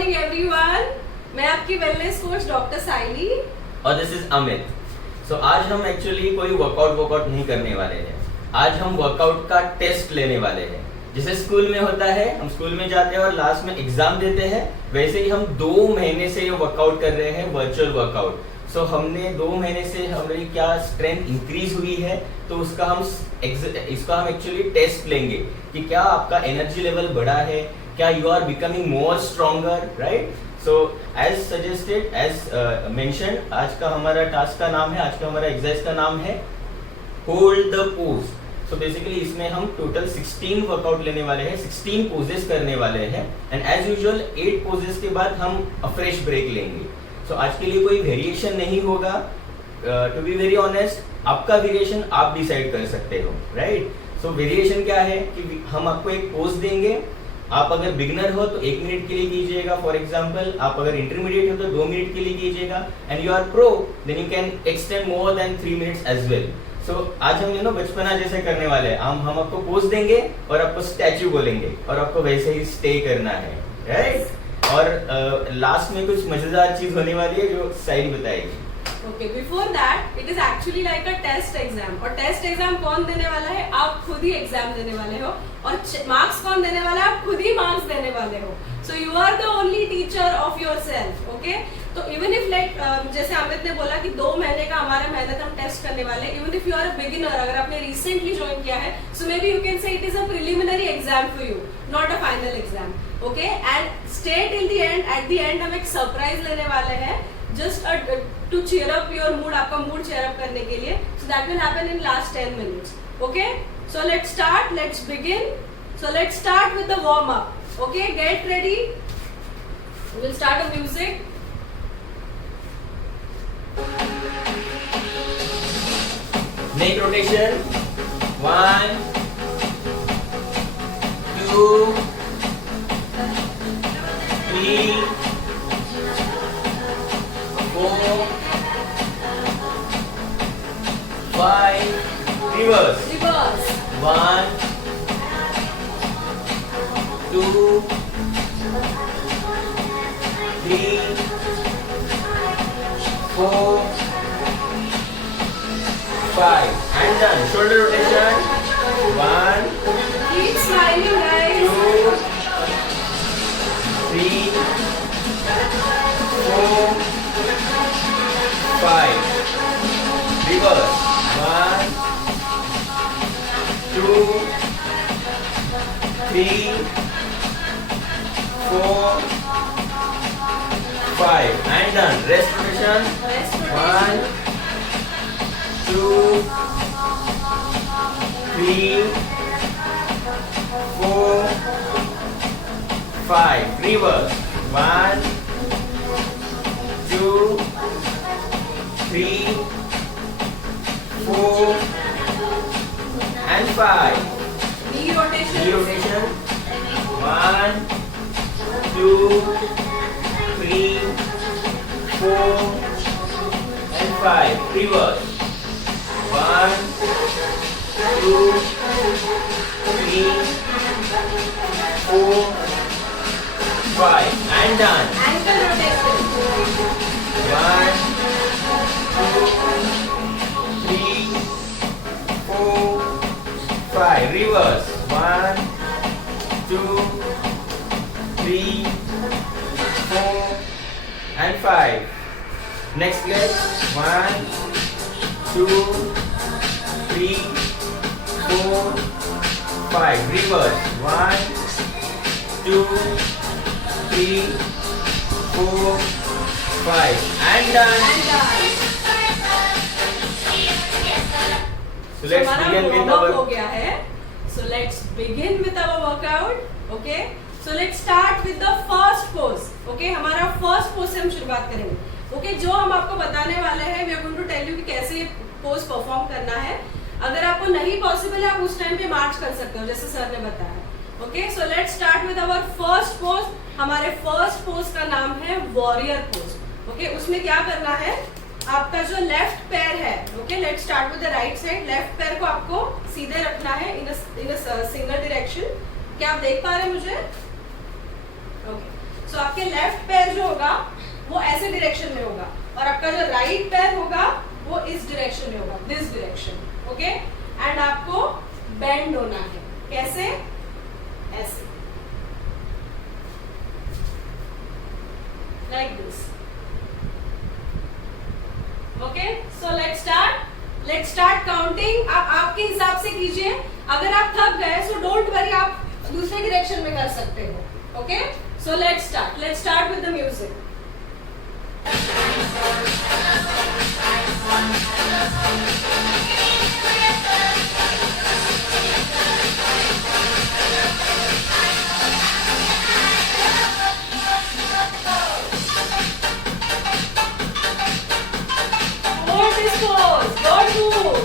Morning everyone. मैं आपकी wellness coach doctor साइली और दिस इज अमित। सो आज हम एक्चुअली कोई वर्कआउट नहीं करने वाले हैं। आज हम वर्कआउट का टेस्ट लेने वाले हैं। जैसे स्कूल में होता है, हम स्कूल में जाते हैं और लास्ट में एग्जाम देते हैं, वैसे ही हम 2 महीने से ये वर्कआउट कर रहे हैं, वर्चुअल वर्कआउट। सो हमने 2 महीने से हमारी क्या स्ट्रेंथ इंक्रीज हुई है, तो इसका हम एक्चुअली टेस्ट लेंगे कि क्या आपका एनर्जी लेवल बढ़ा है, क्या you are becoming more stronger, right. So as suggested, as mention, आज का हमारा टास्क का नाम है, आज का हमारा एक्सरसाइज का नाम है hold the pose. So basically इसमें हम टोटल 16 वर्कआउट लेने वाले हैं, 16 पोजेस करने वाले हैं एंड एज यूजुअल 8 पोजेस के बाद हम फ्रेश ब्रेक लेंगे। सो आज के लिए कोई वेरिएशन नहीं होगा। टू बी वेरी ऑनेस्ट, आपका वेरिएशन आप डिसाइड कर सकते हो, राइट। सो वेरिएशन क्या है कि हम आपको एक पोज देंगे। आप अगर बिगनर हो तो 1 मिनट के लिए कीजिएगा, फॉर एग्जाम्पल। आप अगर इंटरमीडिएट हो तो 2 मिनट के लिए कीजिएगा and you are pro then you can extend more than 3 minutes as well. So आज हम बचपना जैसे करने वाले हैं। हम आपको पोज देंगे और आपको स्टैचू बोलेंगे और आपको वैसे ही स्टे करना है, राइट। और लास्ट में कुछ मजेदार चीज होने वाली है जो साइड बताएगी। Okay, before that it is actually like a test exam. और टेस्ट एग्जाम कौन देने वाला है? आप खुद ही एग्जाम देने वाले हो। और मार्क्स कौन देने वाला है? आप खुद ही मार्क्स देने वाले हो। So you are the only teacher of yourself. Okay, तो इवन इफ लाइक जैसे अमित ने बोला कि 2 महीने का हमारा मेहनत हम टेस्ट करने वाले हैं। Even if you are a beginner, अगर आपने रिसेंटली ज्वाइन किया है, so maybe you can say it is a preliminary exam for you, not a final exam. Okay, and stay till the end. At the end हम एक surprise लेने वाले हैं, just to cheer up your mood, आपका mood cheer up करने के लिए। So that will happen in last 10 minutes. Okay, so let's start, let's begin. So let's start with the warm up. Okay, get ready. We will start a music. Neck rotation 1 2 3 4 5 reverse 1 2 3 4 5 and done. Shoulder rotation 1 Keep smiling, guys. 2 3 4 5 reverse 1 2 3 4 5 and done. Rest rotation Rest 1 2 3 4 5 reverse 1 2 3 4 and 5 Knee rotation. knee rotation 1 2 3 4 and 5 reverse 1 2 3 4 5 and done. Ankle rotation. 1 2 3 4 5 reverse 1 2 3 4 and 5. Next leg 1 2 3 4 5 reverse 1 2 3 4 5 and done. And done. So let's हमारा begin with warm up हो our गया है. So let's begin with our workout. Okay. So let's start with the first pose. Okay. हमारा first pose से हम शुरुआत करेंगे. Okay. जो हम आपको बताने वाले हैं, we are going to tell you कि कैसे पोज परफॉर्म करना है। अगर आपको नहीं पॉसिबल है, आप उस टाइम पे मार्च कर सकते हो, जैसे सर ने बताया। Okay, so let's start with our first pose. हमारे फर्स्ट पोज का नाम है वॉरियर पोज। ओके, उसमें क्या करना है, आपका जो लेफ्ट पैर है, okay, let's start with the right side. Left पैर को आपको सीधे रखना है इन अ सिंगल डायरेक्शन। क्या आप देख पा रहे हैं मुझे? ओके, सो आपके लेफ्ट पैर जो होगा वो ऐसे डायरेक्शन में होगा और आपका जो राइट पैर होगा वो इस डायरेक्शन में होगा, दिस डायरेक्शन, ओके। एंड आपको बेंड होना है, कैसे? ऐसे, like this, okay. So let's start counting. आप आपके हिसाब से कीजिए, अगर आप थक गए सो डोंट वरी, आप दूसरे डायरेक्शन में कर सकते हो, okay. So let's start with the music. Hold this pose, don't move.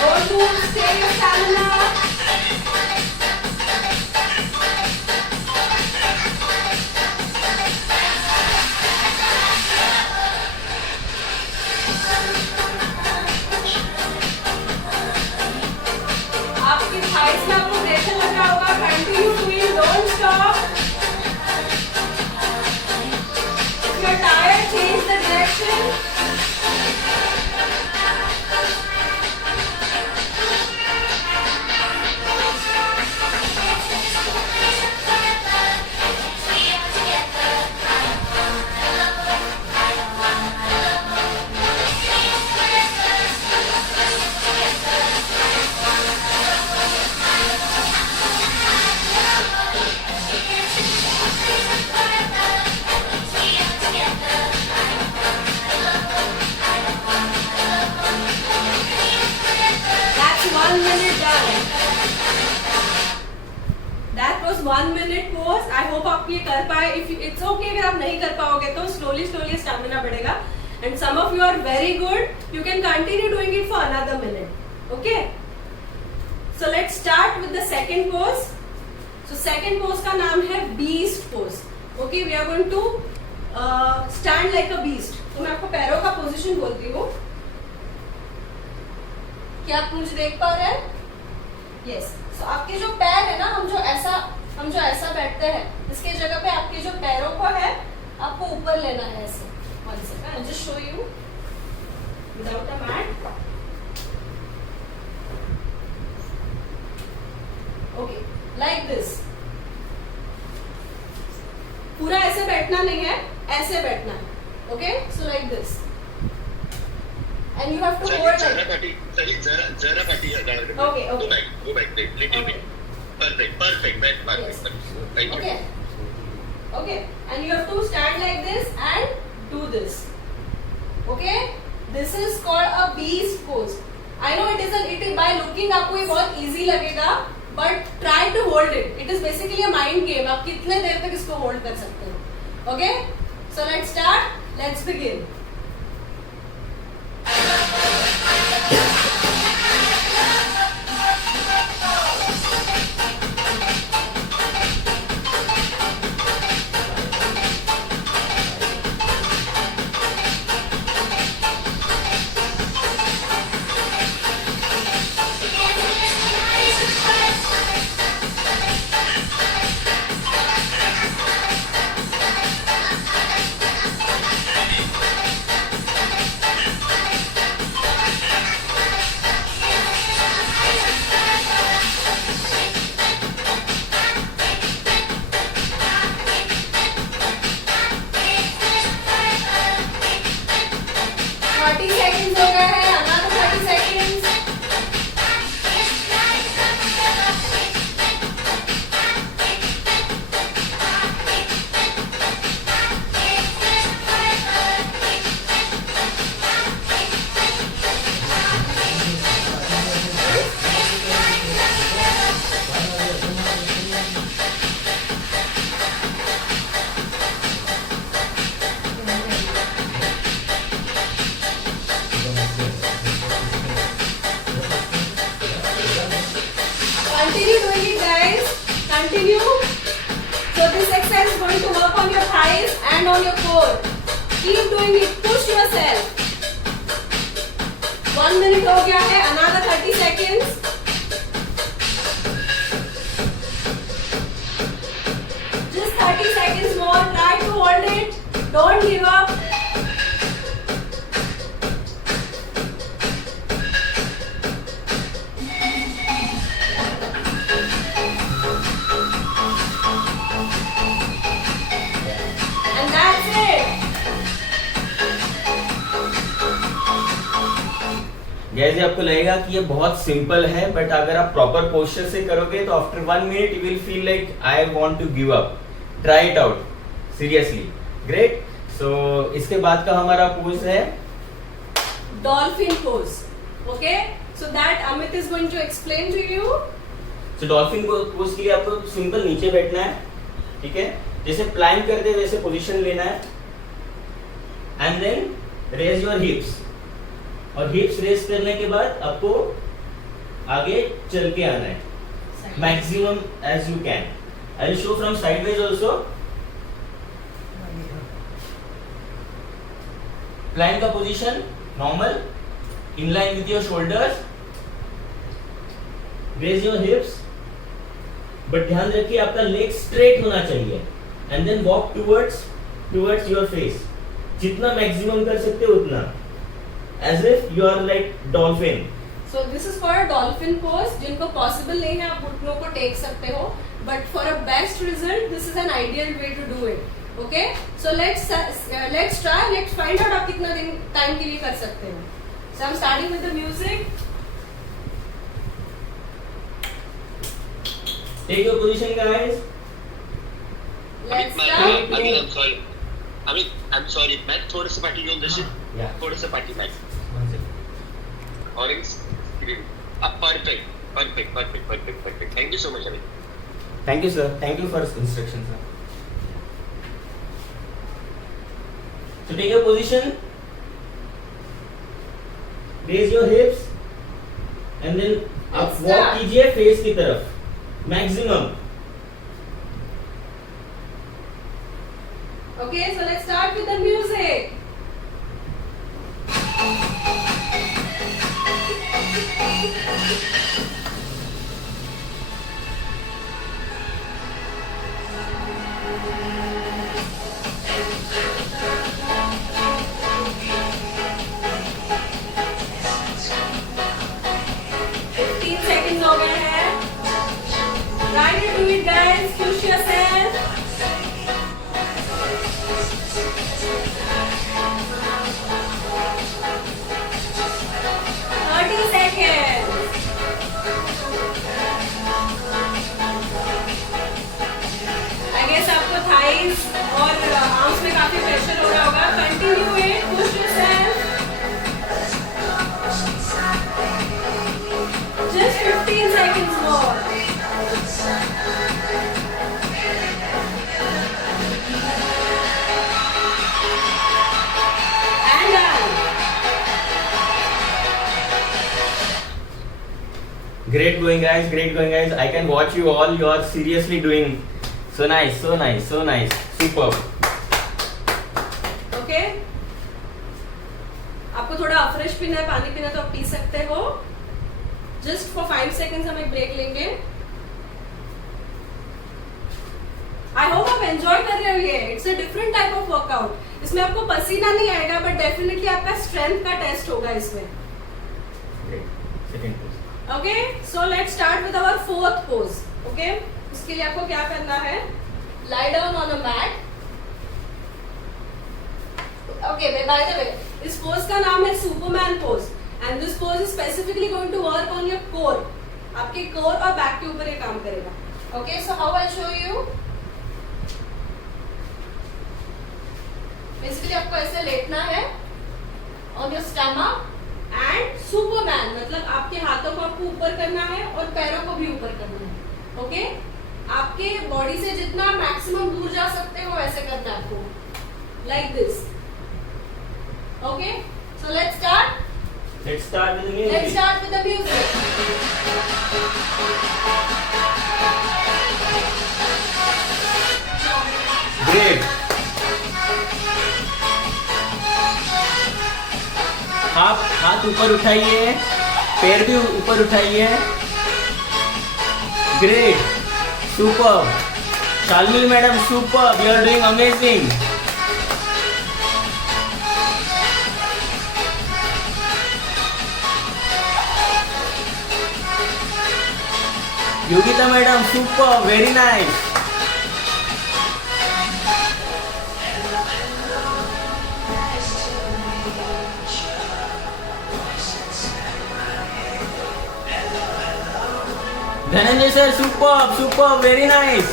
Don't move, stay your stamina. आपकी थाइस में आपको प्रेशर लग रहा होगा, continue doing, don't stop. If you're tired, change the direction. That's 1 minute done. That was 1 minute pose. I hope आप ये कर पाए. If you, it's okay अगर आप नहीं कर पाओगे तो slowly stamina बढ़ेगा. And some of you are very good. You can continue doing it for another minute. Okay? So let's start with the second pose. So second pose का नाम है beast pose. Okay, we are going to stand like a beast. तो मैं आपको पैरों का position बोलती हूँ. क्या आप मुझे देख पा रहे हैं? यस। सो आपके जो पैर है ना, हम जो ऐसा बैठते हैं, इसके जगह पे आपके जो पैरों को है आपको ऊपर लेना है ऐसे। One second, I'll just show you without a mat. Okay, like this. पूरा ऐसे बैठना नहीं है, ऐसे बैठना है। Okay, so like this. And you have to hold like. जरा पाटी Okay. Go back, little bit. Perfect. Yes. Thank you. Okay. And you have to stand like this and do this. Okay? This is called a beast pose. I know it is by looking आपको ये बहुत easy लगेगा, but try to hold it. It is basically a mind game. आप कितने देर तक इसको hold कर सकते हो? Okay? So let's start. Let's begin. Continue doing it, guys. Continue. So this exercise is going to work on your thighs and hand on your core. Keep doing it. Push yourself. 1 minute हो गया है. Another 30 seconds. Just 30 seconds more. Try to hold it. Don't give up. And that's it. जैसे आपको लगेगा कि ये बहुत simple है, बट अगर आप प्रॉपर पोस्चर से करोगे तो after 1 minute you will feel like I want to give up. Try it out seriously. Great. So इसके बाद का हमारा पोज है Dolphin pose. Okay? So that Amit is going to explain to you. तो dolphin pose के लिए आपको simple नीचे बैठना है. ठीक है, जैसे प्लैंक करते वैसे पोजीशन लेना है. And then raise your hips. और हिप्स रेज करने के बाद आपको आगे चल के आना है maximum as you can. I will show from sideways also. Plank का position normal, in line with your shoulders. Raise your hips, but ध्यान रखिए आपका लेग स्ट्रेट होना चाहिए. And then walk towards your face. जितना मैक्सिमम कर सकते हो उतना, as if you are like dolphin. So this is for a dolphin pose. जिनको possible नहीं है आप घुटनों को टेक सकते हो. But for a best result, this is an ideal way to do it. Okay? So let's try. Let's find out आप कितना दिन टाइम के लिए कर सकते हो. So I'm starting with the music. Take your position, guys. Let's Amit, start. Amit, I'm sorry. Amit, I'm sorry. मैं थोड़ा सा पार्टी जोन दर्शन. Yeah. थोड़ा सा party match. One second. Orange, green. Perfect. Thank you so much, Amit. Thank you, sir. Thank you for instruction, sir. So take your position. Raise your hips, and then आप Let's walk start. कीजिए face की तरफ. Maximum. Okay, so let's start with the music. हो गए हैं. Try to do it, guys. Push yourself. I guess आपको thighs और arms में काफी pressure हो रहा होगा. Continue it. Push yourself. Just 15 seconds more. And done. Great going, guys. Great going, guys. I can watch you all. You are seriously doing so nice, so nice, so nice. Superb. Okay? आपको थोड़ा afresh पीना है, पानी पीना तो आप P सकते हो. जस्ट फॉर 5 सेकेंड्स हम एक ब्रेक लेंगे. आई होप आप एंजॉय कर रहे हो. ये it's a different type of workout. इसमें आपको पसीना नहीं आएगा, बट डेफिनेटली आपका स्ट्रेंथ का टेस्ट होगा इसमें. Great. Second pose. Okay, so let's start with our fourth pose. Okay, उसके लिए आपको क्या करना है? Lie down on a mat. Okay, by the way, इस पोज का नाम है Superman pose. And this pose is specifically going to work on your core. आपके core और back के ऊपर ये काम करेगा. Okay, so how I'll show you? Basically आपको ऐसे लेटना है on your stomach and Superman मतलब आपके हाथों को आपको ऊपर करना है और पैरों को भी ऊपर करना है. Okay? आपके बॉडी से जितना मैक्सिमम दूर जा सकते हो वैसे करना है आपको. Like this. Okay? So let's start. Let's start with the music. Let's start with the music. Great. आप हाथ ऊपर उठाइए, पैर भी ऊपर उठाइए। Great, super. Shalini madam super, you are doing amazing. Yogita madam super, very nice. Dhananjay sir super super, very nice.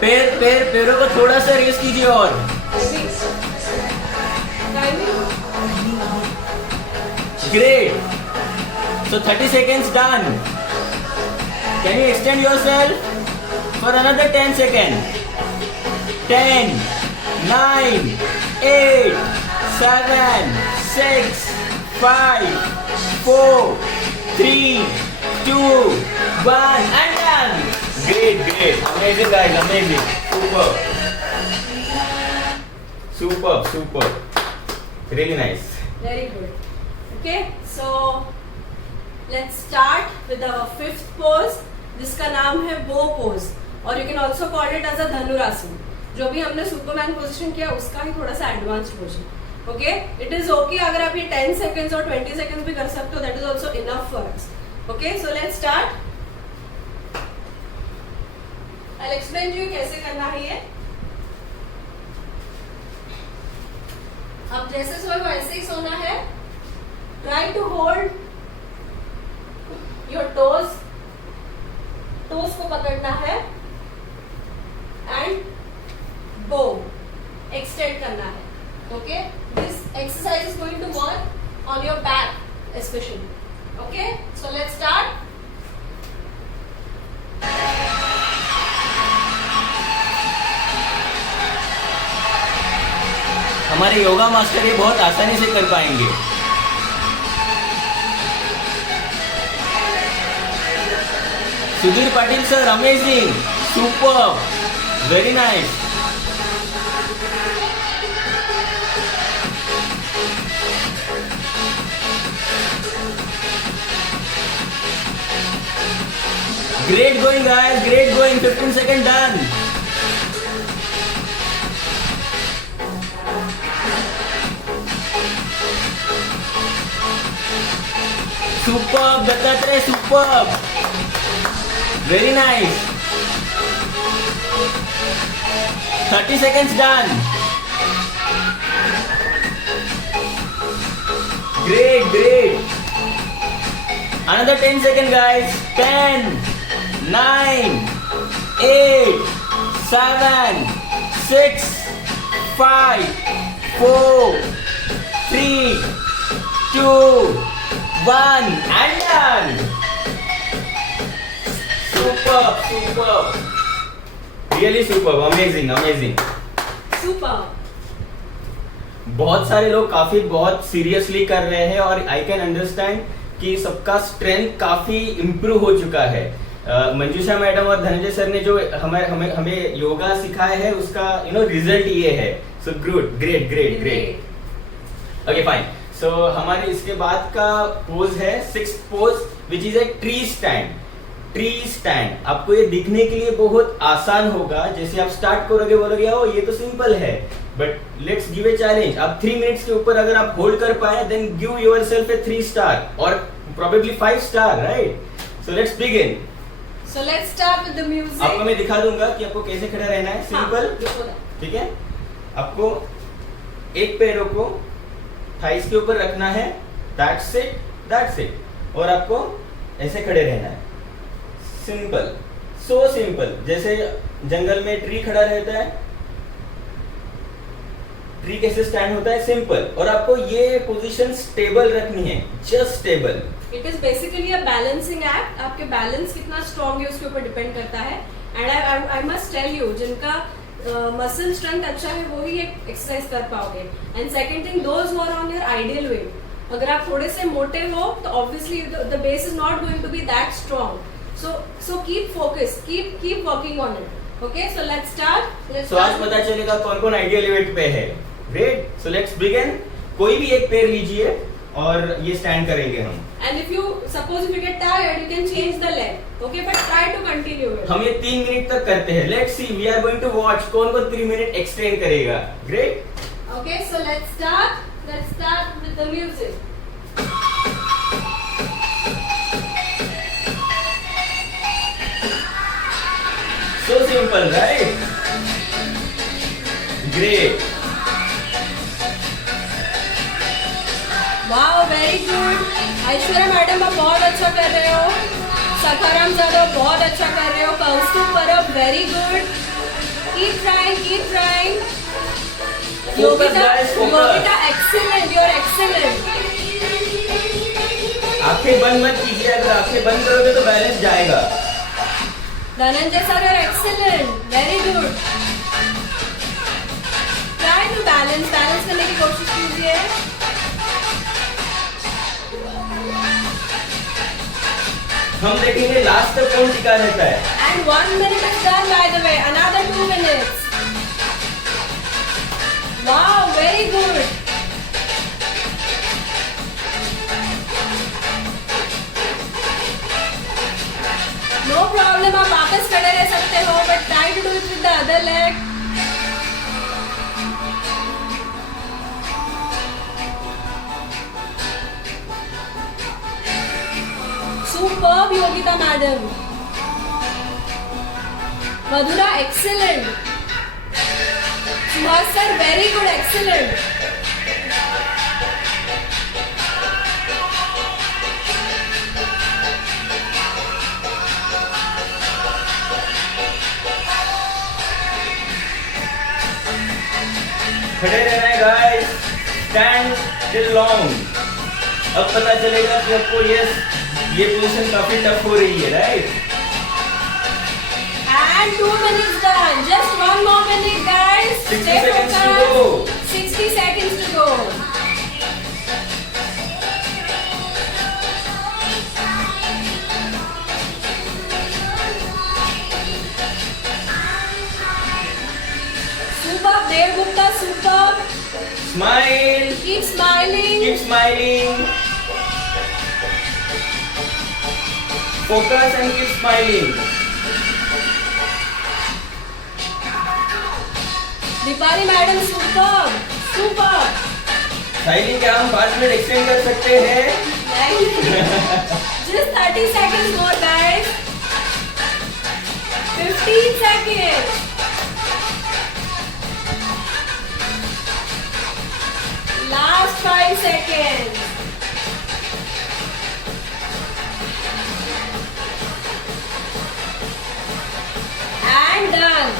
पैरों को थोड़ा सा रेस कीजिए और great. So 30 seconds done. Can you extend yourself for another 10 seconds? 10, 9, 8, 7, 6, 5, 4, 3, 2, 1 and done. Great, great. Amazing guys, amazing. Super. Really nice. Very good. Okay, so let's start with our fifth pose, जिसका नाम है bow pose, और you can also call it as a Dhanurasana. जो भी हमने Superman position किया उसका ही थोड़ा सा advance position. Okay, it is okay अगर आप ये 10 सेकंड्स और 20 सेकंड्स भी कर सकते हो, that is also enough for us. Okay, so let's start. I will explain to you कैसे करना है ये। अब जैसे सोए वैसे ही सोना है। Try to hold your toes को पकड़ना है एंड बो एक्सटेंड करना है। Okay, this exercise is going to work on your back specially. Okay, so let's start. हमारे योगा मास्टर ये बहुत आसानी से कर पाएंगे। Sudhir Patil sir, amazing, super, very nice. Great going guys, great going. 15 second done. Super Dattatreya, super, very nice. 30 seconds done. Great. Another 10 seconds guys. 10, 9, 8, 7, 6, 5, 4, 3, 2, 1 and done. Super. Really super, amazing. Super. बहुत सारे लोग बहुत सीरियसली कर रहे हैं और आई कैन अंडरस्टैंड कि सबका स्ट्रेंथ काफी इम्प्रूव हो चुका है। मंजूषा मैडम और धनंजय सर ने जो हमें योगा सिखाया है उसका रिजल्ट ये है। So great. Okay fine. So हमारे इसके बाद का पोज है 6th pose, which is a tree stand. आपको ये दिखने के लिए बहुत आसान होगा। जैसे आप स्टार्ट करोगे बोलोगे ओ ये तो सिंपल है, but let's give a challenge. आप 3 मिनट्स के ऊपर अगर आप होल्ड कर पाए देन गिव योरसेल्फ ए 3 स्टार और probably 5 star, right? So let's begin. So let's start with the music. आपको मैं दिखा दूंगा कि आपको कैसे खड़ा रहना है। सिंपल, ठीक है? आपको एक पैरों को थाइस के ऊपर रखना है, दैट्स इट, और आपको ऐसे खड़े रहना है। Simple, so simple. जैसे जंगल में ट्री खड़ा रहता है, ट्री कैसे स्टैंड होता है, सिंपल। और आपको ये पोजीशन स्टेबल रखनी है, just stable. It is basically a balancing act. आपके बैलेंस कितना स्ट्रॉन्ग है उसके ऊपर डिपेंड करता है। And I must tell you, जिनका मसल स्ट्रेंथ अच्छा है वो ही एक्सरसाइज कर पाओगे। And second thing, those who are on your ideal weight, अगर आप थोड़े से मोटे हो तो obviously the base is not going to be that strong. So keep focus, keep working on it. Okay, so let's start. So आज पता चलेगा कौन-कौन आइडियल वेट पे है। Great. So let's begin. कोई भी एक पैर लीजिए और ये स्टैंड करेंगे हम। And if you get tired, you can change the leg. Okay, but try to continue it. हम ये 3 मिनट तक करते हैं। Let's see, we are going to watch कौन 3 मिनट एक्सटेंड करेगा। Great. Okay, so let's start. Let's start with the music. So simple, right? Great. Wow, very good. Aishwarya madam आप बहुत अच्छा कर रहे हो। सखाराम जाधव बहुत अच्छा कर रहे हो। कौस्तुभ परब very good. Keep trying, keep trying. Focus, guys, focus. Yogita excellent, you're excellent. आंखें बंद मत कीजिए, अगर आंखें बंद करोगे तो बैलेंस जाएगा। Dhananjay sir you're excellent, very good. Try to balance करने की कोशिश कीजिए। हम देखेंगे लास्ट तक कौन टिका रहता है। And 1 minute is done by the way. Another 2 minutes. Wow, very good. No problem. आप वापस खड़े रह सकते हो, but try to do it with the other leg. Superb, Yogita madam. Madhura, excellent. Subhash sir, very good, excellent. खड़े रहना है guys, stand till long. अब पता चलेगा कि आपको ये पोजीशन काफी टफ हो रही है, right? And 2 minutes done. Just 1 more minute, guys. 60 Stay seconds to focused. go. 60 seconds to go. Superb, Dev Gupta, superb. Smile. Keep smiling. Keep smiling. Focus and keep smiling. Deepali madam, superb, superb. साइली, क्या हम 5 minute extend कर सकते हैं? Just 30 seconds more, guys. 15 seconds. Last 5 seconds. And done.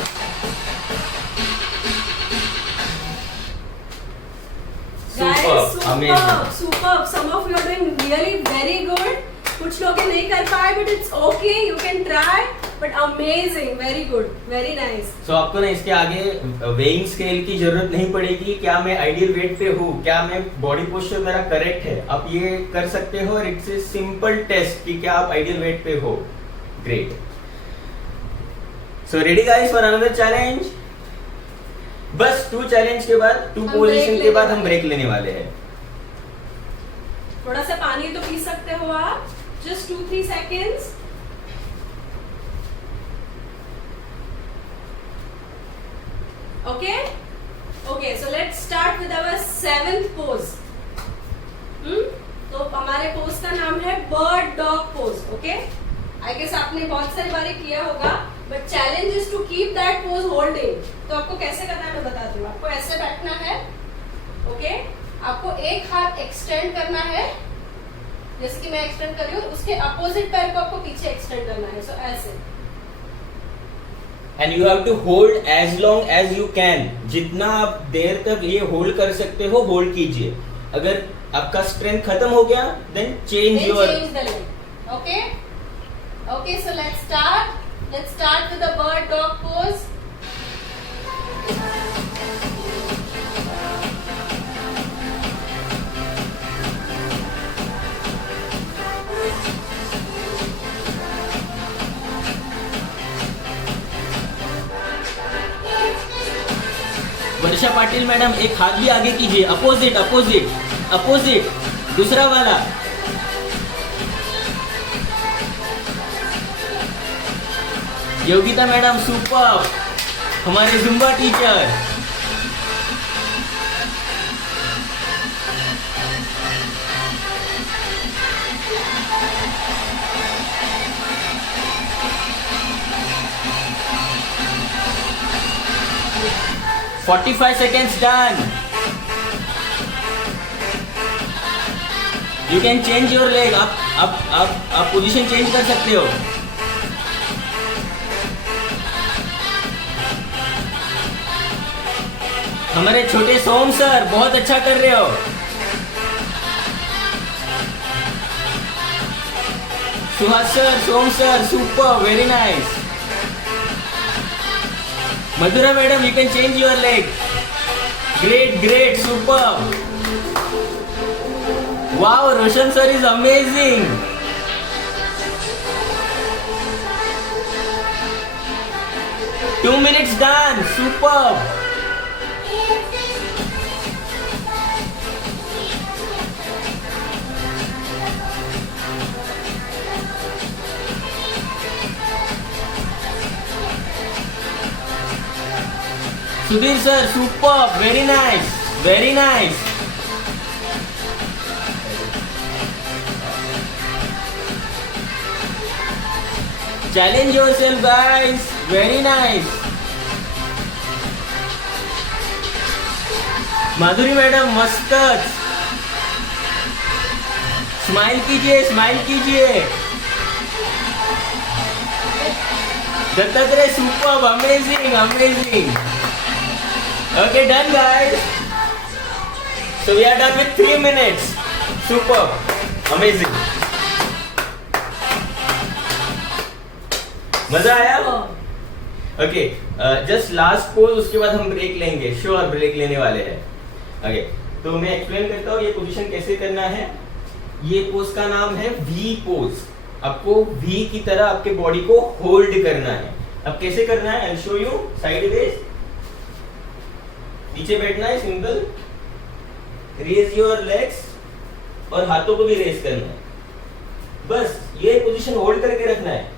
Superb, amazing. Superb. Some of you are doing really very good. कुछ लोग नहीं कर पाए, but it's okay. You can try. But amazing, very good, very nice. So आपको ना इसके आगे weighing scale की जरूरत नहीं पड़ेगी। क्या मैं आइडियल वेट पे हूँ, क्या मैं बॉडी पोस्चर मेरा करेक्ट है, आप ये कर सकते हो। और इट्स ए सिंपल टेस्ट कि क्या आप आइडियल वेट पे हो। Great. So ready guys for another challenge. बस 2 चैलेंज के बाद, 2 पोजीशन के बाद हम ब्रेक लेने वाले हैं। थोड़ा सा पानी तो पी सकते हो आप। Just 2-3 seconds. Okay? Okay, so let's start with our 7th pose. तो हमारे पोज का नाम है bird dog pose. Okay, I guess आपने बहुत सारी बारी किया होगा, but challenge is to keep that pose holding. तो आपको कैसे करना है मैं बताती हूँ। आपको ऐसे बैठना है। ओके, आपको एक हाथ एक्सटेंड करना है, जैसे कि मैं एक्सटेंड कर रही हूँ। उसके अपोजिट पैर को आपको पीछे एक्सटेंड करना है। सो ऐसे। And you have to hold as long as you can. जितना आप देर तक ये होल्ड कर सकते हो होल्ड कीजिए। अगर आपका स्ट्रेंथ खत्म हो गया then change your. Okay okay, so let's start with the bird dog pose. Varsha Patil madam, एक हाथ भी आगे कीजिए। Opposite opposite opposite. दूसरा वाला। योगिता मैडम सुपर, हमारे Zumba teacher. Forty-five seconds done. You can change your leg. आप पोजीशन चेंज कर सकते हो। हमारे छोटे सोम सर बहुत अच्छा कर रहे हो। Suhas sir, Som sir, super, very nice. Madhura madam, you can change your leg. Great, great, super. Wow, Roshan sir is amazing. Two minutes done, superb. Sudhir sir, superb, very nice, very nice. Challenge yourself guys, very nice. Madhuri madam मस्त। Smile कीजिए, smile कीजिए। Dattatreya superb, amazing, amazing. Okay, done guys. So we are done with 3 minutes. Superb, amazing. मजा आया? Okay, just last pose, उसके बाद हम break लेंगे। Sure break लेने वाले हैं। ओके, तो मैं एक्सप्लेन करता हूँ ये पोजीशन कैसे करना है। ये पोज का नाम है वी पोज। आपको वी की तरह आपके बॉडी को होल्ड करना है। अब कैसे करना है, आई विल शो यू। साइडवेज नीचे बैठना है, सिंपल। रेज योर लेग्स और हाथों को भी रेज करना है। बस ये पोजीशन होल्ड करके रखना है।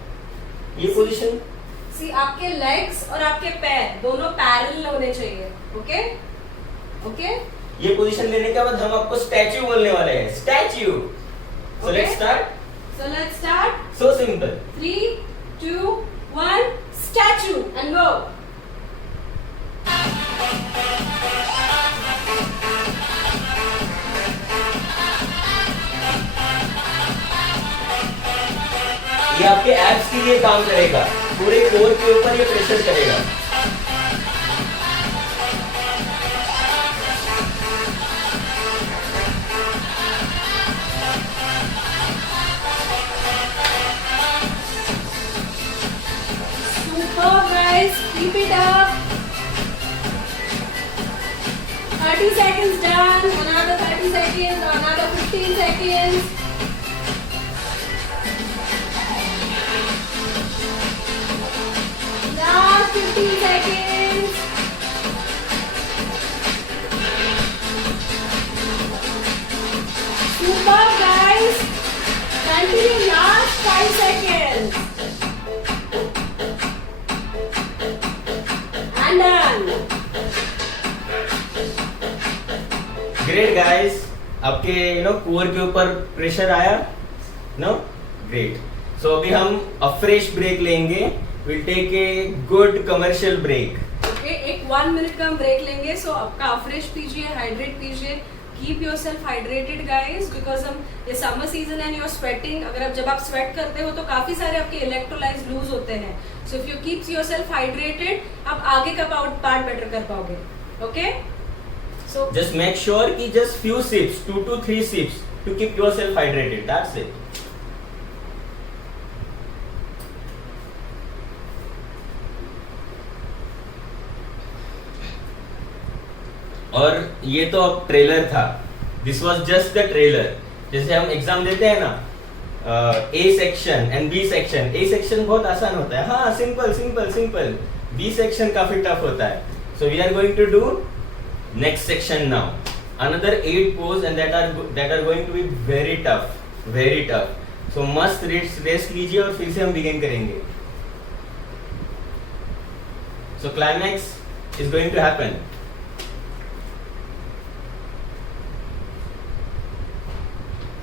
ये पोजीशन सी आपके लेग्स और आपके पैर दोनों पैरेलल होने चाहिए। ओके ओके, ये पोजीशन लेने के बाद हम आपको स्टैच्यू बोलने वाले हैं। Statue. So let's start. So simple. 3 2 1 statue and go. ये आपके एब्स के लिए काम करेगा, पूरे कोर के ऊपर ये प्रेशर करेगा। Super guys, keep it up. 30 seconds done. Another 30 seconds. Another 15 seconds. Last 15 seconds. Super guys. Continue last 5 seconds. And done. Great guys, आपके कोर के ऊपर प्रेशर आया नो। ग्रेट। सो अभी हम अ फ्रेश ब्रेक लेंगे। Will take a good commercial break. Okay, एक 1 minute का हम ब्रेक लेंगे। सो आपका फ्रेश पीजिए, हाइड्रेट पीजिए। Keep yourself hydrated guys, because हम ये समर सीजन है, यू आर स्वेटिंग। अगर जब आप स्वेट करते हो तो काफी सारे आपके इलेक्ट्रोलाइट्स लूज होते हैं। So if you keeps yourself hydrated, आप आगे का पार्ट बेटर कर पाओगे। Okay, so just make sure कि just few sips, 2 to 3 sips to keep yourself hydrated. That's it. और ये तो अब ट्रेलर था। This was just the trailer. जैसे हम एग्जाम देते हैं ना, A section and B section. A section बहुत आसान होता है, हाँ, simple simple simple. B section काफी टफ होता है। So we are going to do next section now. another 8 pose and that are going to be very tough. So मस्त rest लीजिए और फिर से हम begin करेंगे. So climax is going to happen.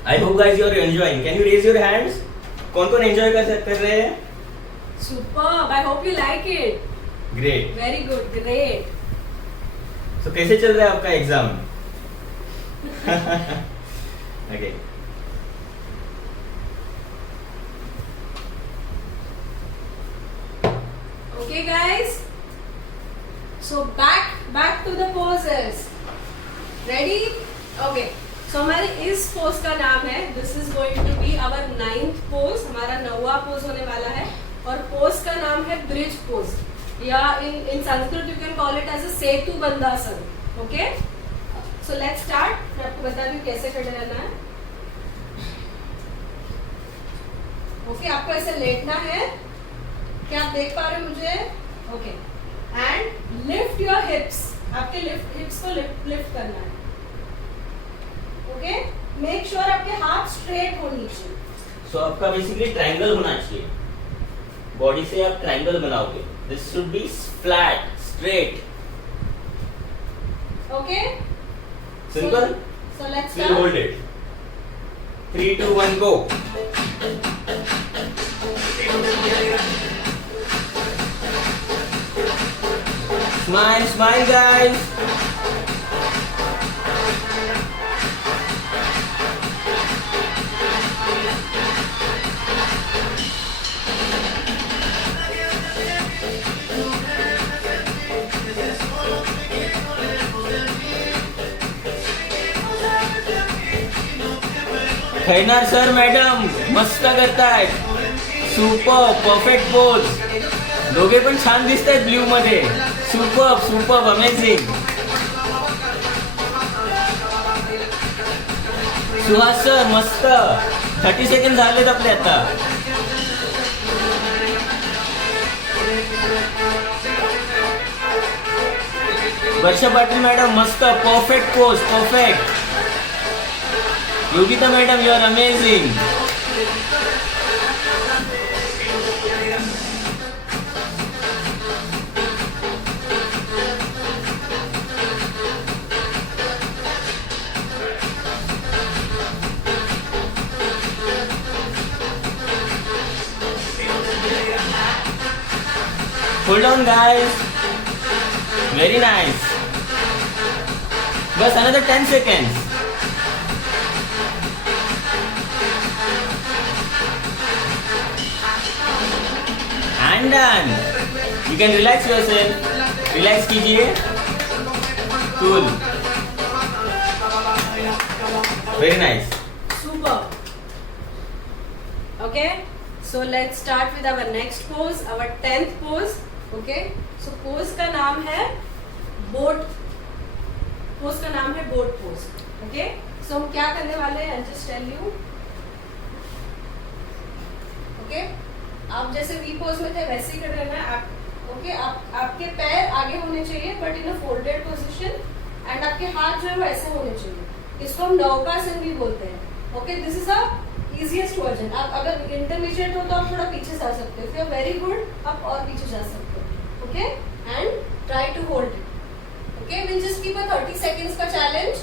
I hope guys you are enjoying. Can you raise your hands? कौन enjoy कर रहे हैं? Superb. I hope you like it. Great. Very good. Great. So कैसे चल रहा है आपका exam? Okay. Okay, guys. So back to the poses. Ready? Okay. So हमारे इस पोज का नाम है, this is going to be our 9th pose, हमारा 9वां पोज होने वाला है और पोज का नाम है ब्रिज पोज या in Sanskrit you can call it as a Setu Bandhasana. Okay, so let's start. मैं आपको बता दूं कैसे खड़े रहना है. ओके, आपको ऐसे लेटना है. क्या आप देख पा रहे हो मुझे? Okay, and lift your hips. आपके हिप्स को लिफ्ट करना है. ओके, मेक श्योर आपके हाथ स्ट्रेट हो नीचे. सो आपका बेसिकली ट्रायंगल होना चाहिए. बॉडी से आप ट्रायंगल बनाओगे. This should be flat, straight. Okay, simple. So let's Still hold start. it. 3, 2, 1, go. Smile, smile, guys. खैनार सर मॅडम मस्त करतायत. Super perfect pose. दोघे पण छान दिसतायत ब्ल्यू मध्ये. Super amazing. सुहास सर मस्त. 30 सेकंड झालेत आपले आता. वर्षा पाटील मॅडम मस्त. Perfect pose, perfect. Yogita madam you are amazing. Hold on guys. Very nice. बस another 10 seconds. And done. You can relax yourself. Relax कीजिए. Cool. Very nice. Super. Okay, so let's start with our next pose, our 10th pose. Okay, so pose का नाम है boat. Pose का नाम है boat pose. Okay, so हम क्या करने वाले हैं? I'll just tell you. Okay, आप जैसे V pose में थे वैसे ही कर रहना है. ओके, आपके पैर आगे होने चाहिए but in a folded position and आपके हाथ जो है वो ऐसे होने चाहिए. इसको हम नौकासन भी बोलते हैं. Okay, this is a easiest version. आप अगर इंटरमीडिएट हो तो आप थोड़ा पीछे जा सकते हो. If you are very good आप और पीछे जा सकते हो. Okay, and try to hold it. Okay, will just keep a 30 seconds का challenge.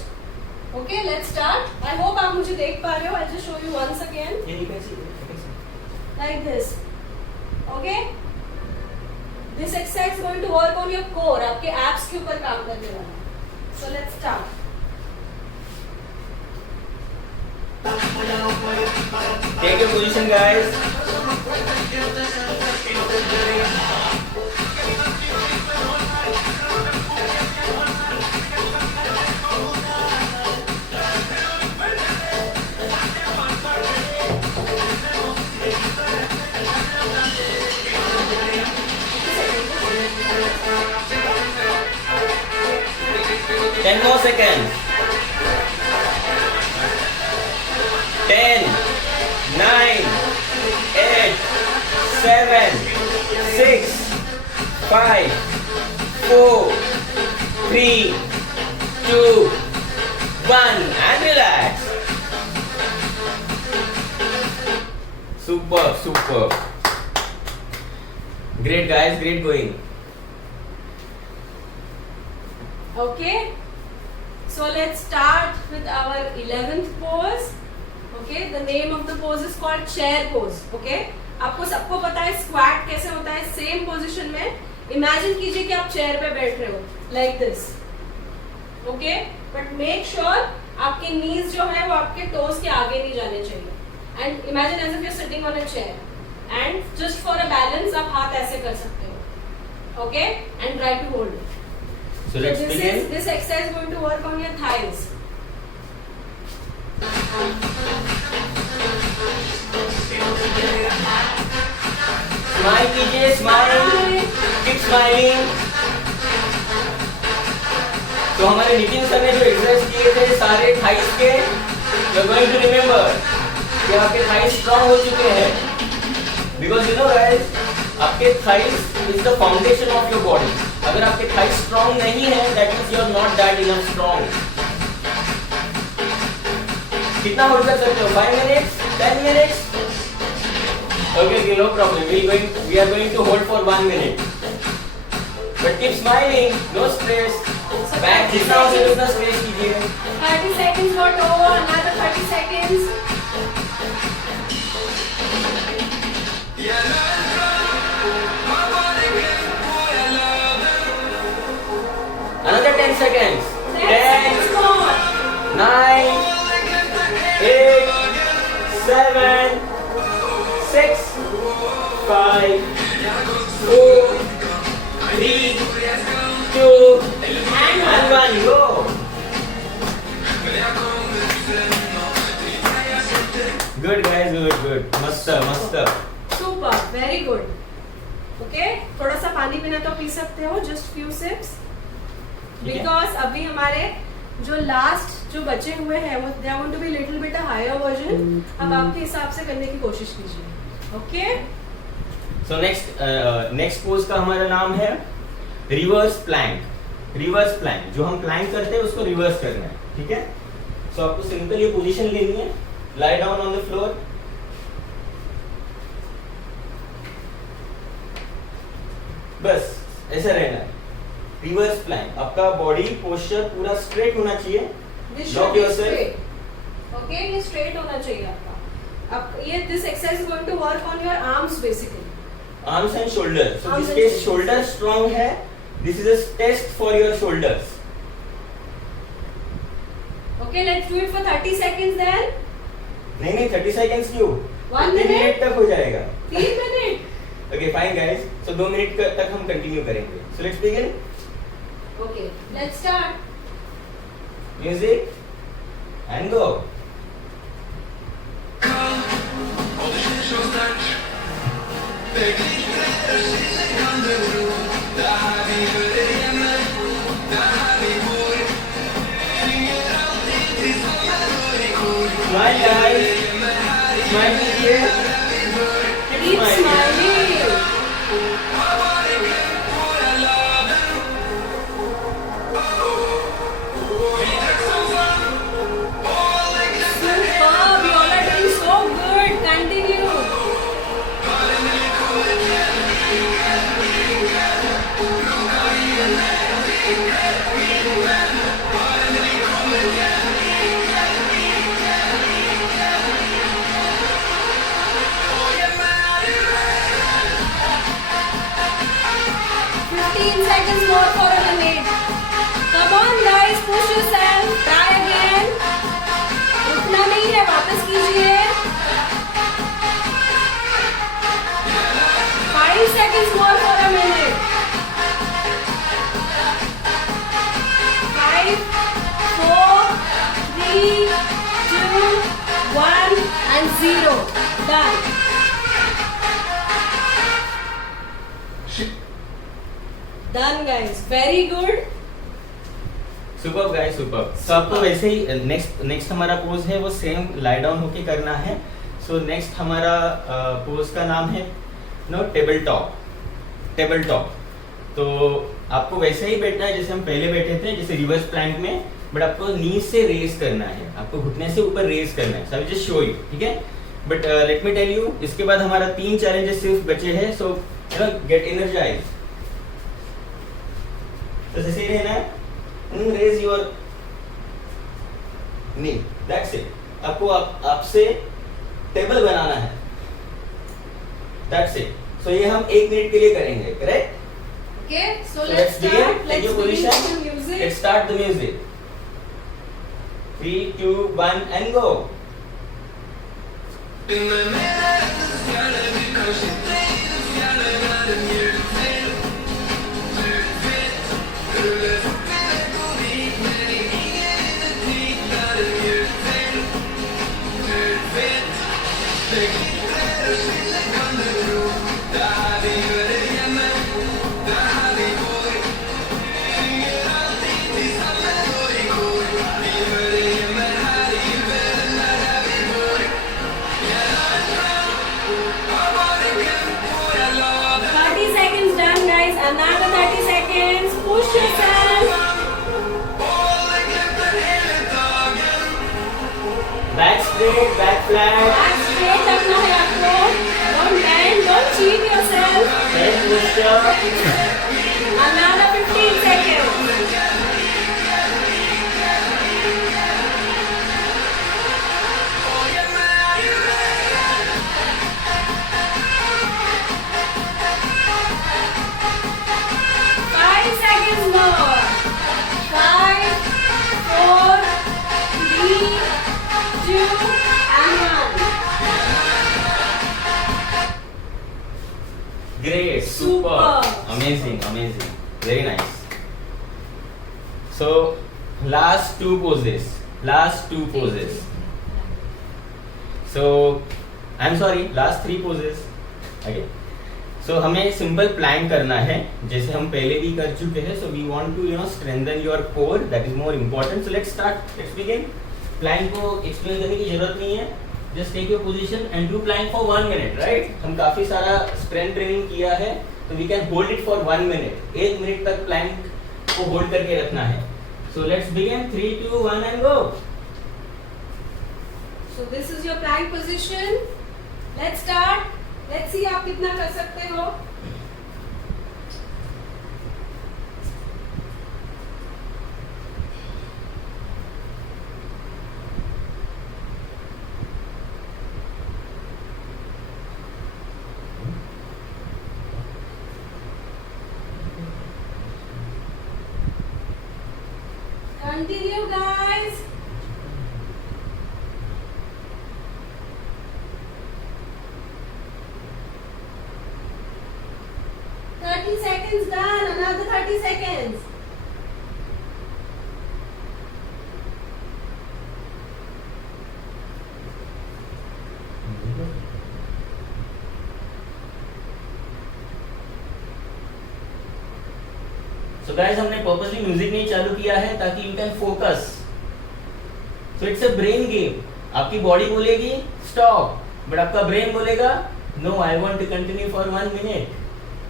Okay, let's start. I hope आप मुझे देख पा रहे हो. I just show you once again like this. Okay, this exercise is going to work on your core. आपके abs के ऊपर काम करने वाला है. So let's start. Take your position guys. Ten more seconds. 10, 9, 8, 7, 6, 5, 4, 3, 2, 1 and relax. Superb. Great guys, great going. Okay, so let's start with our 11th pose. Okay, the name of the pose is called chair pose. Okay, आपको सबको पता है squat कैसे होता है. Same position में imagine कीजिए कि आप चेयर पे बैठ रहे हो like this. Okay, but make sure आपके नीज जो है वो आपके टोज के आगे नहीं जाने चाहिए. And imagine as if you are sitting on a chair, and just for a balance आप हाथ ऐसे कर सकते हो. Okay, and try to hold it. So let's begin. This exercise is going to work on your thighs. Smile कीजिए, smile. Keep smiling. तो हमारे Nitin sir ने जो एक्सरसाइज किए थे सारे थाइस के, you are going to remember कि आपके थाइस स्ट्रॉन्ग हो चुके हैं. Because you know guys, आपके thighs is the foundation of your body. अगर आपके थाइस स्ट्रॉन्ग नहीं है, that means you are not that enough strong. कितना होल्ड कर सकते हो? 5 minutes, 10 minutes? Okay, no problem. We are going to hold for 1 minute. But keep smiling, no stress. Back जितना हो सके उतना स्ट्रेस कीजिए. 30 seconds more to go. Another 30 seconds. Another 10 seconds. 10 seconds more. 9, 8, 7, 6, 5, 4, 3, 2, and 1. Go. Good guys, good. मस्त. Super, very good. Okay, थोड़ा सा पानी पीना तो पी सकते हो, just few sips. Because अभी हमारे जो लास्ट जो बचे हुए हैं वो they are going to be little bit a higher version. अब आपके हिसाब से करने की कोशिश कीजिए. Okay? So next pose का हमारा नाम है रिवर्स प्लैंक. रिवर्स प्लैंक जो हम प्लैंक करते हैं उसको रिवर्स करना है. ठीक है? So आपको सिंपल ये पोजीशन लेनी है. Lie down on the floor. बस ऐसा रहना है. Reverse plank. आपका बॉडी पोस्चर पूरा स्ट्रेट होना चाहिए. This Lock should be yourself. straight. Okay, ये straight होना चाहिए आपका. अब ये this exercise is going to work on your arms basically. Arms and shoulders. So Arms जिसके and shoulder strong है, this is a test for your shoulders. Okay, let's do it for 30 seconds then. नहीं 30 seconds क्यों? 1 3 minute? Minute तक हो जाएगा. 3 minutes. Okay, fine guys. So 2 minute तक हम continue करेंगे. So let's begin. Okay, let's start. Music and go. Smile guys. Smile कीजिए. Keep smiling. Superb, you all are doing so good. Continue. Seconds more for a minute. Come on guys, push yourself. Try again. रुकना नहीं है, वापस कीजिए. 5 seconds more for a minute. 5, 4, 3, 2, 1 and 0. Done. Done guys, very good. Super guys, super. तो आपको वैसे ही next हमारा pose है वो सेम लाई डाउन होके करना है. सो नेक्स्ट हमारा पोज का नाम है टेबल टॉप. तो आपको वैसे ही बैठना है जैसे हम पहले बैठे थे, जैसे रिवर्स प्लैंक में. बट आपको नी से रेज करना है, आपको घुटने से ऊपर रेज करना है. So I just show you, ठीक है. But let me tell you, इसके बाद हमारा 3 चैलेंजेस सिर्फ बचे हैं. So you know get energize. तो जैसे ही रहना है, raise your knee, that's it. आपको आपसे टेबल बनाना है, दैट्स इट. सो ये हम 1 मिनट के लिए करेंगे, correct? Okay, so let's begin. Let's Take your begin position. with the music. Let's start the music. 3, 2, 1 and go. Another 30 seconds. Push yourself. Back straight, back flat. Back straight रखना है आपको. Don't bend. Don't cheat yourself. Head lift. Another 15 seconds. Great, super, amazing, amazing, very nice. So last two poses. So I'm sorry, last 3 poses. Okay. So हमें simple Planck करना है, जैसे हम पहले भी कर चुके हैं. So we want to strengthen your core. That is more important. So let's start. Let's begin. Plank को एक्सप्लेन करने की जरूरत नहीं है. Just take your position and do plank for 1 minute, right? हम काफी सारा स्ट्रेंथ ट्रेनिंग किया है, तो we can hold it for 1 minute. 1 minute तक प्लैंक को होल्ड करके रखना है. So let's begin. 3, 2, 1 and go. So this is your plank position. Let's start. Let's see आप कितना कर सकते हो. Continue, guys. Seconds done. Another 30 seconds. So guys, हमने पर्पसली म्यूजिक नहीं चालू किया है ताकि you can focus. So it's a brain game. आपकी बॉडी बोलेगी स्टॉप, बट आपका ब्रेन बोलेगा no, I want to continue for 1 minute.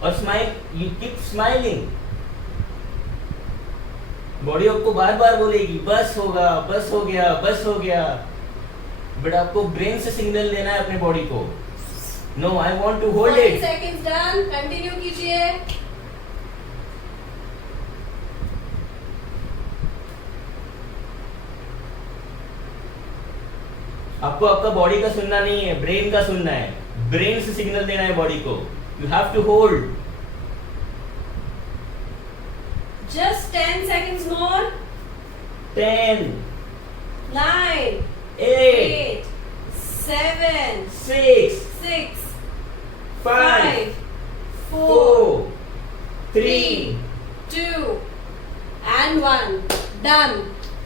और smile, you keep smiling. Body आपको बार बार बोलेगी बस होगा, बस हो गया, बस हो गया, बट आपको ब्रेन से सिग्नल देना है अपने बॉडी को, no I want to hold 40 it. seconds done. Continue कीजिए. आपको आपका बॉडी का सुनना नहीं है, ब्रेन का सुनना है. ब्रेन से सिग्नल देना है बॉडी को. You have to hold. Just 10 seconds more. 10, 9, 8, 7, 6, 6, 5, 4, 3, 2 and 1. Done.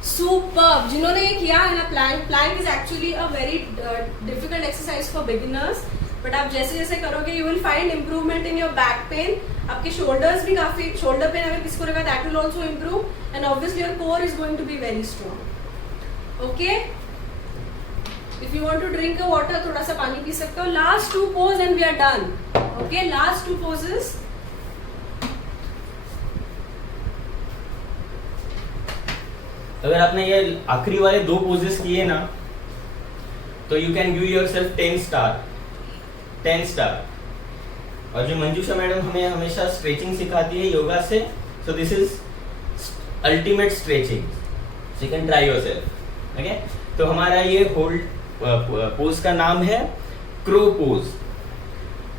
Superb. जिन्होंने ये किया है ना plank is actually a very difficult exercise for beginners, but आप जैसे जैसे करोगे you will find improvement in your back pain. आपके शोल्डर्स भी काफी, शोल्डर पेन अगर किसी को लगा that will also improve and obviously your core is going to be very strong. Okay, if you want to drink a water, थोड़ा सा पानी पी सकते हो. Last 2 pose and we are done. Okay, last 2 poses. अगर आपने ये आखिरी वाले 2 पोजेस किए ना, तो you can give yourself 10 star, 10 star. और जो मंजूषा मैडम हमें हमेशा स्ट्रेचिंग सिखाती है योगा से, so this is ultimate stretching, so you can try yourself. Okay, तो हमारा ये होल्ड पोज का नाम है क्रो पोज।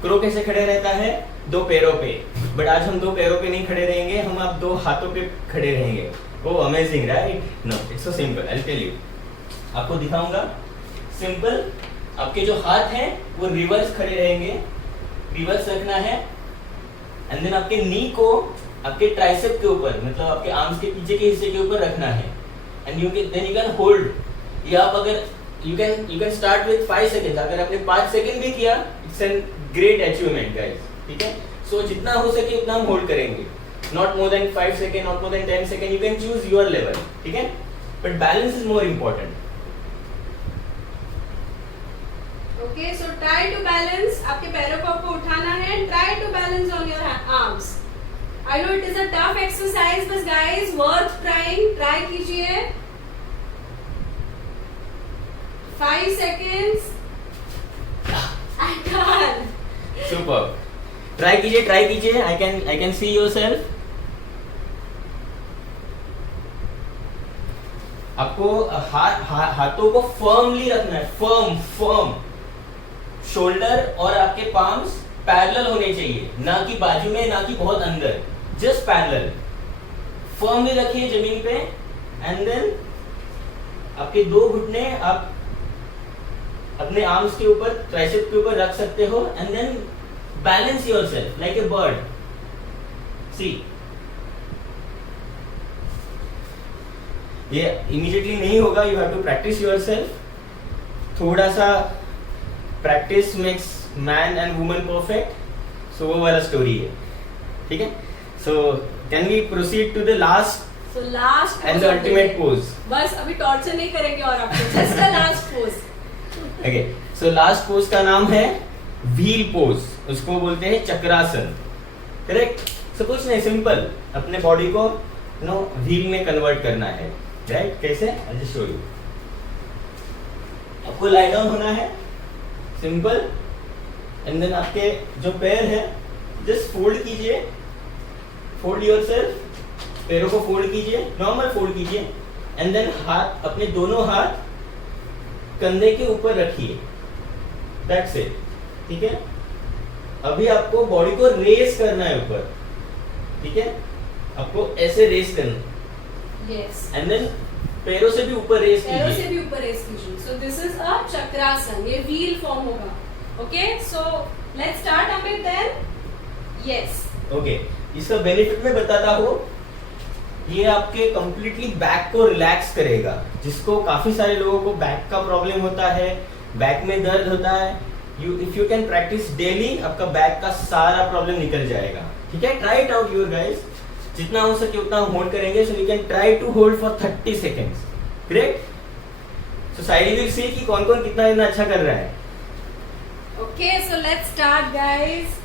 क्रो कैसे खड़े रहता है? 2 पैरों पे, बट आज हम 2 पैरों पे नहीं खड़े रहेंगे, हम आप 2 हाथों पे खड़े रहेंगे। Oh amazing right? No, it's so simple, I will tell you. आपको दिखाऊंगा। सिंपल, आपके जो हाथ हैं वो रिवर्स खड़े रहेंगे, रिवर्स रखना है, एंड देन आपके नी को आपके ट्राइसेप के ऊपर, मतलब आपके आर्म्स के पीछे के हिस्से के ऊपर रखना है, एंड यू कैन होल्ड। या आप अगर you can start with 5 seconds, अगर आपने 5 सेकंड भी किया, it's an great achievement guys, ठीक है। सो जितना हो सके उतना हम होल्ड करेंगे, not more than 5 second, not more than 10 second, you can choose your level, ठीक है, but balance is more important. Okay, so try to balance, आपके पैरों को आपको उठाना है, try to balance on your arms. I know it is a tough exercise, but guys, worth trying, try कीजिए। 5 seconds. I'm done. Super. Try कीजिए, I can see yourself. आपको हाथों को फर्मली रखना है, फर्म। शोल्डर और आपके पाम्स पैरेलल होने चाहिए, ना कि बाजू में, ना कि बहुत अंदर, जस्ट पैरेलल। फर्मली रखिए जमीन पे, एंड देन आपके 2 घुटने आप अपने आर्म्स के ऊपर, ट्राइसेप के ऊपर रख सकते हो, and then balance yourself like a bird. See, ये इमीडिएटली नहीं होगा, you have to practice yourself. थोड़ा सा practice makes man and woman perfect, so वो वाला स्टोरी है, ठीक है। So can we proceed to the last So last and the ultimate pose? बस अभी टॉर्चर नहीं करेंगे और आपको, just the last pose. Okay, so last pose का नाम है व्हील पोज, उसको बोलते हैं चक्रासन, करेक्ट। सो कुछ नहीं, सिंपल, अपने बॉडी को व्हील में कन्वर्ट करना है, राइट। कैसे? आई जस्ट शो यू। आपको लाई डाउन होना है, सिंपल, एंड देन आपके जो पैर है जस्ट फोल्ड कीजिए, फोल्ड योरसेल्फ, पैरों को फोल्ड कीजिए, नॉर्मल फोल्ड कीजिए, एंड देन हाथ, अपने दोनों हाथ कंधे के ऊपर रखिए, दैट्स इट, ठीक है। अभी आपको बॉडी को रेस करना है ऊपर, ठीक है, आपको ऐसे रेस करना, यस, एंड देन पैरों से भी ऊपर रेस कीजिए, पैरों से भी ऊपर रेस कीजिए। So this is a chakrasana, ये व्हील फॉर्म होगा। Okay, so let's start Amit then. Yes, okay, इसका बेनिफिट मैं बताता हूँ। ये आपके कंप्लीटली बैक को रिलैक्स करेगा, जिसको काफी सारे लोगों को बैक का प्रॉब्लम होता है, बैक में दर्द होता है। If you can practice daily, आपका बैक का सारा प्रॉब्लम निकल जाएगा, ठीक है। Try it out your guys, जितना हो सके उतना होल्ड करेंगे। So you can try to hold for 30 seconds, great. So साइडी विल सी कि कौन कौन कितना इतना अच्छा कर रहा है। Okay, so let's start guys.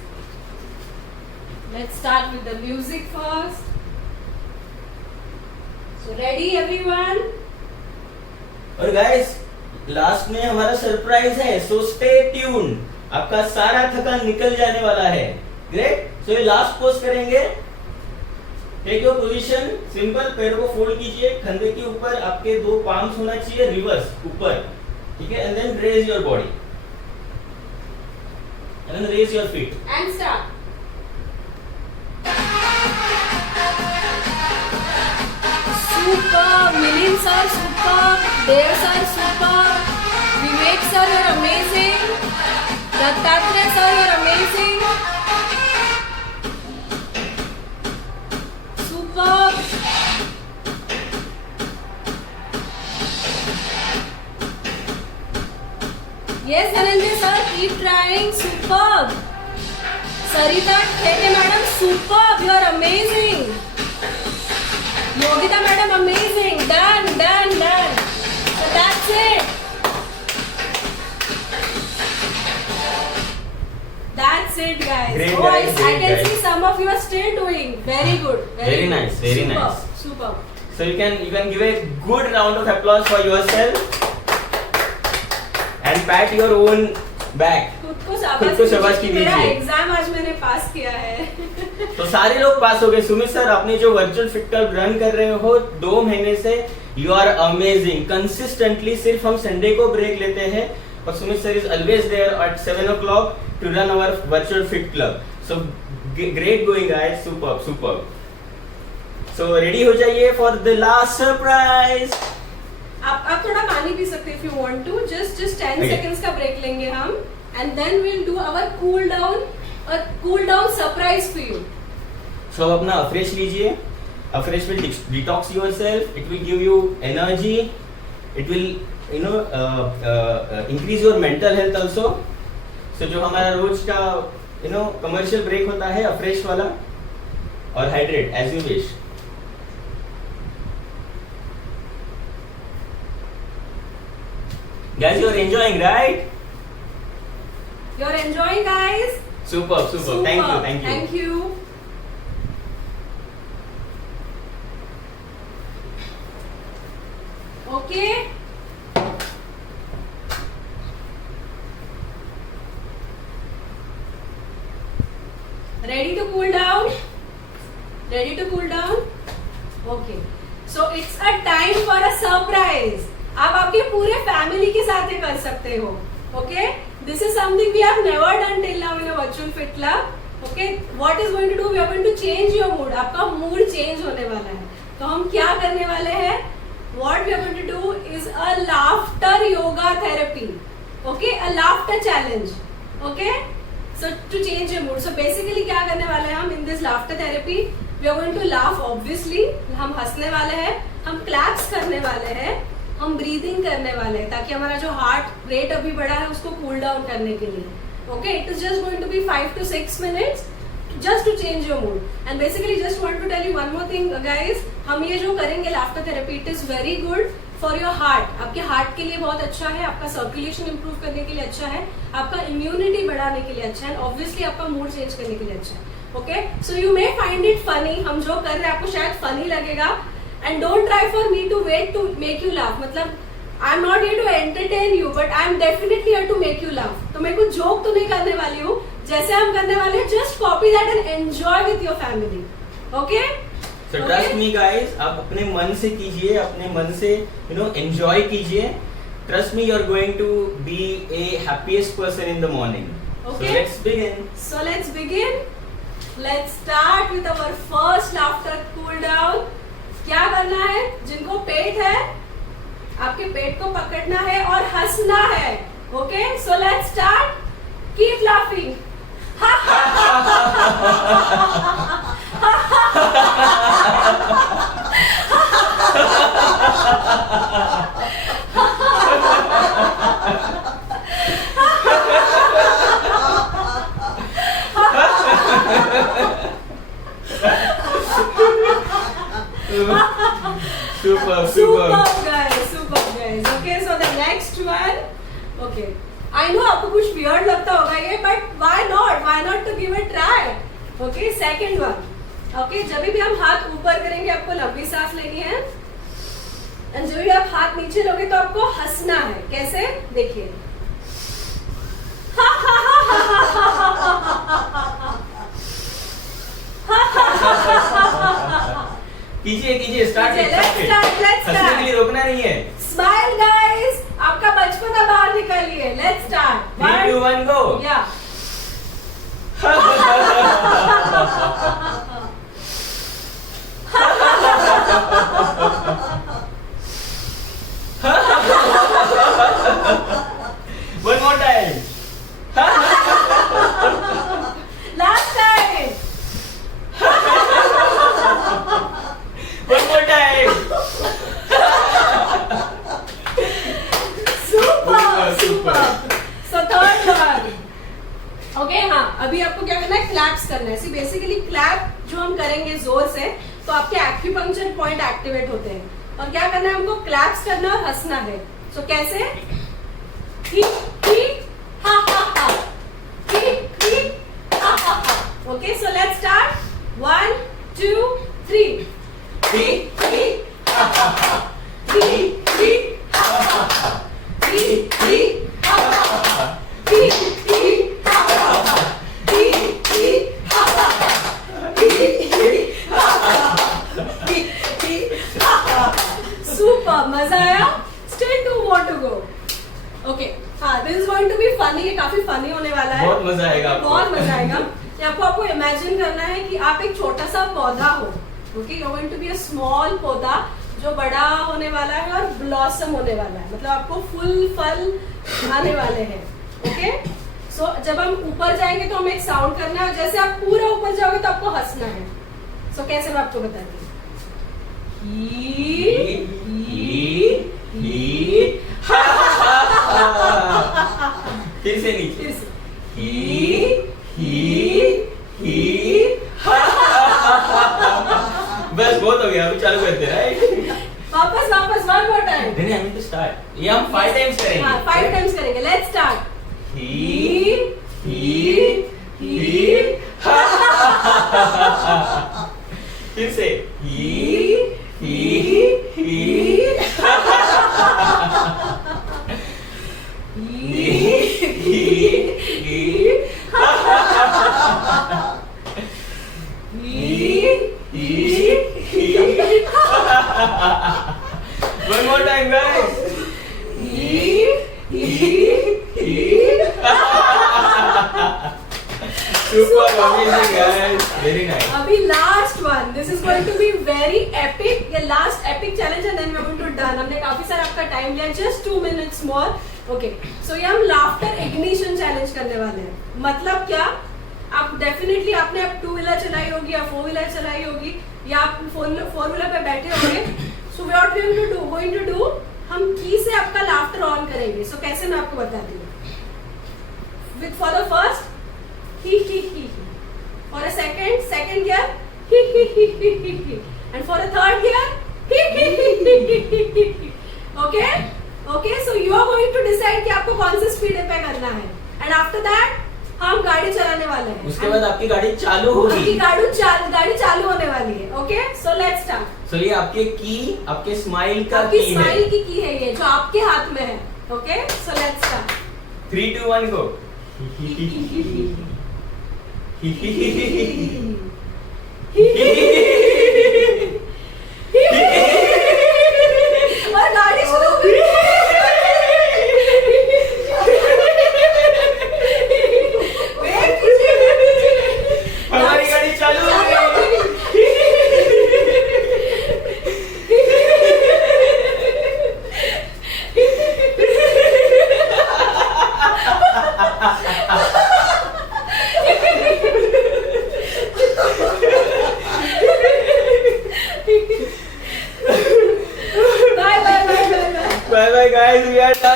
Let's start with the music first. So ready everyone? और गाइस, लास्ट में हमारा सरप्राइज है, सो स्टे ट्यून। आपका सारा थकान निकल जाने वाला है, ग्रेट। सो ये लास्ट पोज करेंगे। टेक योर पोजीशन, सिंपल, पैरों को फोल्ड कीजिए, कंधे के ऊपर आपके 2 पाम्स होना चाहिए रिवर्स ऊपर, ठीक है, and then raise your body, and then raise your feet, And start. Super, Milind sir, super, Dev sir, super, Vivek sir, you're amazing, Dattatreya sir, you're amazing, super. Yes, Dhananjay sir, keep trying, superb. Sarita Khete madam, superb, you're amazing. Yogita madam, amazing. Done. So that's it. That's it, guys. Great, Oh, guys, I great, can guys. see some of you are still doing. Very good. Very nice, very Superb, nice. Superb. So you can give a good round of applause for yourself and pat your own back. खुद को शाबाश शाबाश कीजिए। मेरा exam आज मैंने पास किया है। तो सारे लोग पास हो गए। सुमित सर, आपने जो वर्चुअल फिट क्लब रन कर रहे हो 2 महीने से, यू आर अमेजिंग। कंसिस्टेंटली सिर्फ हम संडे को ब्रेक लेते हैं और Sumit sir is always there at 7 o'clock to run our virtual fit club. So great going guys, superb superb. So ready हो जाइए फॉर द लास्ट सरप्राइज। आप थोड़ा पानी पी सकते हैं if you want to, just 10 Okay. seconds का break लेंगे हम, and then we'll do our cool down surprise for you. So अब अपना अफ्रेश लीजिए। Afresh will detox yourself, it will give you energy, it will increase your mental health also. So जो हमारा रोज का commercial break होता है afresh वाला, और hydrate as you wish. Guys, you are enjoying, right? You're enjoying, guys? Superb, superb. Thank you, thank you. Thank you. Okay. Ready to cool down? Ready to cool down? Okay. So it's a time for a surprise. आप आपके पूरे family के साथ ये कर सकते हो. Okay? This is something we have never done till now in a virtual fit club. Okay? What is going to do? We are going to change your mood. आपका mood change होने वाला है. तो हम क्या करने वाले हैं? What we are going to do is a laughter yoga therapy. Okay? A laughter challenge. Okay? So to change your mood. So basically क्या करने वाले हैं हम in this laughter therapy? We are going to laugh obviously. हम हंसने वाले हैं. हम claps करने वाले हैं. हम ब्रीदिंग करने वाले हैं ताकि हमारा जो हार्ट रेट अभी बढ़ा है उसको कूल डाउन करने के लिए. Okay, it is just going to be 5 to 6 minutes just to change your mood. And basically just want to tell you one more thing guys, हम ये जो करेंगे laughter therapy, it is very good for your heart. आपके heart के लिए बहुत अच्छा है, आपका सर्कुलेशन इंप्रूव करने के लिए अच्छा है, आपका इम्यूनिटी बढ़ाने के लिए अच्छा है, ऑब्वियसली आपका मूड चेंज करने के लिए अच्छा है. Okay, so you may find it funny. हम जो कर रहे हैं आपको शायद फनी लगेगा. And don't try for me to wait to make you laugh. मतलब I'm not here to entertain you, but I'm definitely here to make you laugh. तो मैं कुछ जोक तो नहीं करने वाली हूँ. जैसे हम करने वाले हैं, just copy that and enjoy with your family. Okay? So trust me guys, आप अपने मन से कीजिए, अपने मन से enjoy कीजिए. Trust me, you're going to be a happiest person in the morning. Okay. So let's begin. So let's begin. Let's start with our first laughter cool down. क्या करना है? जिनको पेट है, आपके पेट को पकड़ना है और हंसना है. Okay, so let's start. Keep laughing. Super guys. Okay, so the next one. Okay, I know आपको कुछ weird लगता होगा ये, but why not to give a try. Okay, second one. Okay, जब भी हम हाथ ऊपर करेंगे आपको लंबी सांस लेनी है, and जब भी आप हाथ नीचे लोगे तो आपको हंसना है. कैसे? देखिए. कीजिए स्टार्ट. Let's हंसने के लिए रोकना नहीं है. Smile guys. आपका बचपना बाहर निकालिए. Let's start. 3, 2, 1 go. Yeah. One more time. Last time. One more time. Super. So third one. Okay, हाँ, अभी आपको क्या करना है? क्लैप्स करना है. बेसिकली क्लैप जो हम करेंगे जोर से, तो आपके एक्यूपंक्चर पॉइंट एक्टिवेट होते हैं. और क्या करना है? हमको क्लैप्स करना और हंसना है. सो कैसे? हा हा हा. Okay, so let's start. 1, 2, 3. Going to be funny, ये काफी फनी होने वाला है, बहुत मजा आएगा आपको। बहुत मजा आएगा। ये आपको इमेजिन करना है कि आप एक छोटा सा पौधा हो, okay, you going to be a small पौधा जो बड़ा होने वाला है और ब्लॉसम होने वाला है, मतलब आपको फुल फल आने वाले हैं, ओके। सो जब हम ऊपर जाएंगे तो हमें एक साउंड करना है, और जैसे आप पूरा ऊपर जाओगे तो आपको हंसना है। सो कैसे मैं आपको बताती हूँ। फिर से नीचे। फिर से। बस बहुत हो गया, अभी चालू करते हैं, राइट? वापस वापस वन मोर टाइम। नहीं, आई मीन टू स्टार्ट। ये हम 5 टाइम्स करेंगे। हाँ, 5 टाइम्स करेंगे। Let's start. फिर से। One more time, guys. Super amazing, guys. Very nice. अभी last one, this is going to be very epic. ये लास्ट एपिक चैलेंज है, then we are going to done. हमने काफी सारा आपका टाइम लिया, just 2 minutes more, okay. So ये हम लाफ्टर इग्निशन चैलेंज करने वाले हैं। मतलब क्या, आप डेफिनेटली आपने अब 2 व्हीलर चलाई होगी या 4 व्हीलर चलाई होगी, या आप 4 व्हीलर पे बैठे होंगे। So what we are going to do, हम की से आपका लाफ्टर ऑन करेंगे। सो कैसे मैं आपको बताती हूँ। With for the first he, for a second here, he, and for a third here, he. Okay, so you are going to decide कि आपको कौन सी स्पीड पे करना है, and after that हम गाड़ी चलाने वाले हैं। उसके बाद आपकी गाड़ी चालू होगी। आपकी गाड़ी चालू होने वाली है, okay. So let's start. So ये आपके की, आपके स्माइल का आपकी की है। स्माइल की है ये, जो आपके हाथ में है, ओके। So let's start. 3, 2, 1 गो। और गाड़ी शुरू हो गई। हमारी गाड़ी चालू हो गई। Bye bye guys, we are done.